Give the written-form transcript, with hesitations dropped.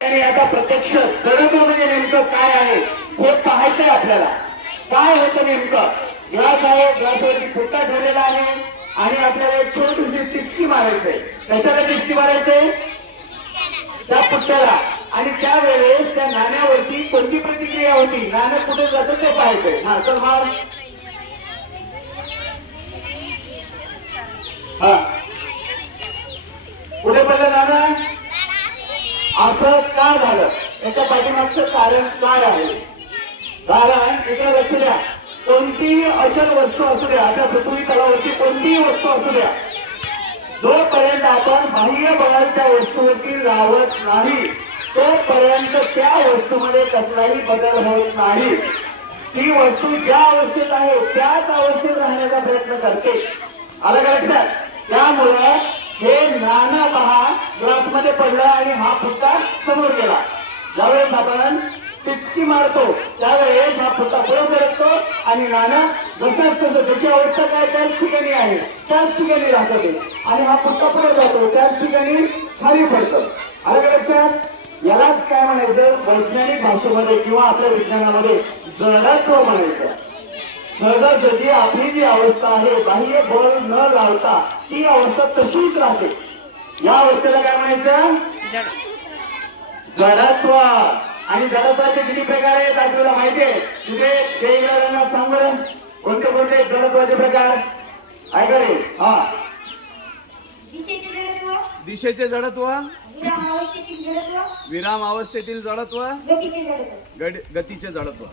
आणि आता प्रत्यक्ष जडत्व म्हणजे नेमकं काय आहे हे पाहायचंय आपल्याला. काय होतं नेमकं? ग्लास आहे, ग्लासवरती फुट्टा ठेवलेला आहे आणि आपल्याला एक छोटीशी टिचकी मारायचंय. कशाला टिचकी मारायचंय? त्या फुट्ट्याला. आणि त्यावेळेस त्या नाण्यावरती कोणती प्रतिक्रिया होती, नाणं कुठे जातं ते पाहायचंय. हा तर मार. हा कुठे पडलं नाणं? असं का झालं? याच्या पाठीमागचं कारण काय आहे? कारण इकडे लक्ष द्या, कोणतीही अचल वस्तू असू द्या, त्या पृथ्वी तलावरती कोणतीही वस्तू असू द्या, जोपर्यंत आपण बाह्य बळ त्या वस्तूवरती लावत नाही तोपर्यंत त्या वस्तूमध्ये कसलाही बदल होत नाही. ती वस्तू ज्या अवस्थेत आहे त्याच अवस्थेत राहण्याचा प्रयत्न करते. आलं का लक्षात? त्यामुळे हे नाणं पहा, ग्लासमध्ये पडलं आणि हा फुट्टा समोर गेला. ज्यावेळेस आपण टिचकी मारतो त्यावेळेस हा फुट्टा पुढे सरकतो आणि नाणं जसं तसं त्याची अवस्था काय त्याच ठिकाणी आहे त्याच ठिकाणी राहतं ते, आणि हा फुट्टा पुढे जातो त्याच ठिकाणी खाली पडतं. आलं का लक्षात? यालाच काय म्हणायचं वैज्ञानिक भाषेमध्ये किंवा आपल्या विज्ञानामध्ये जडत्व म्हणायचं. सहजासहजी आपली जी अवस्था आहे बाह्य बळ न लावता ती अवस्था तशीच राहते. या अवस्थेला काय म्हणायचं? जडत्व. आणि जडत्वाचे किती प्रकार आहेत आपल्याला माहिती आहे. तिथे जयगरांना सांग बरं कोणते कोणते जडत्वाचे प्रकार आहे रे? हा, दिशेचे जडत्व, विराम अवस्थेतील जडत्व, गतीचे जडत्व.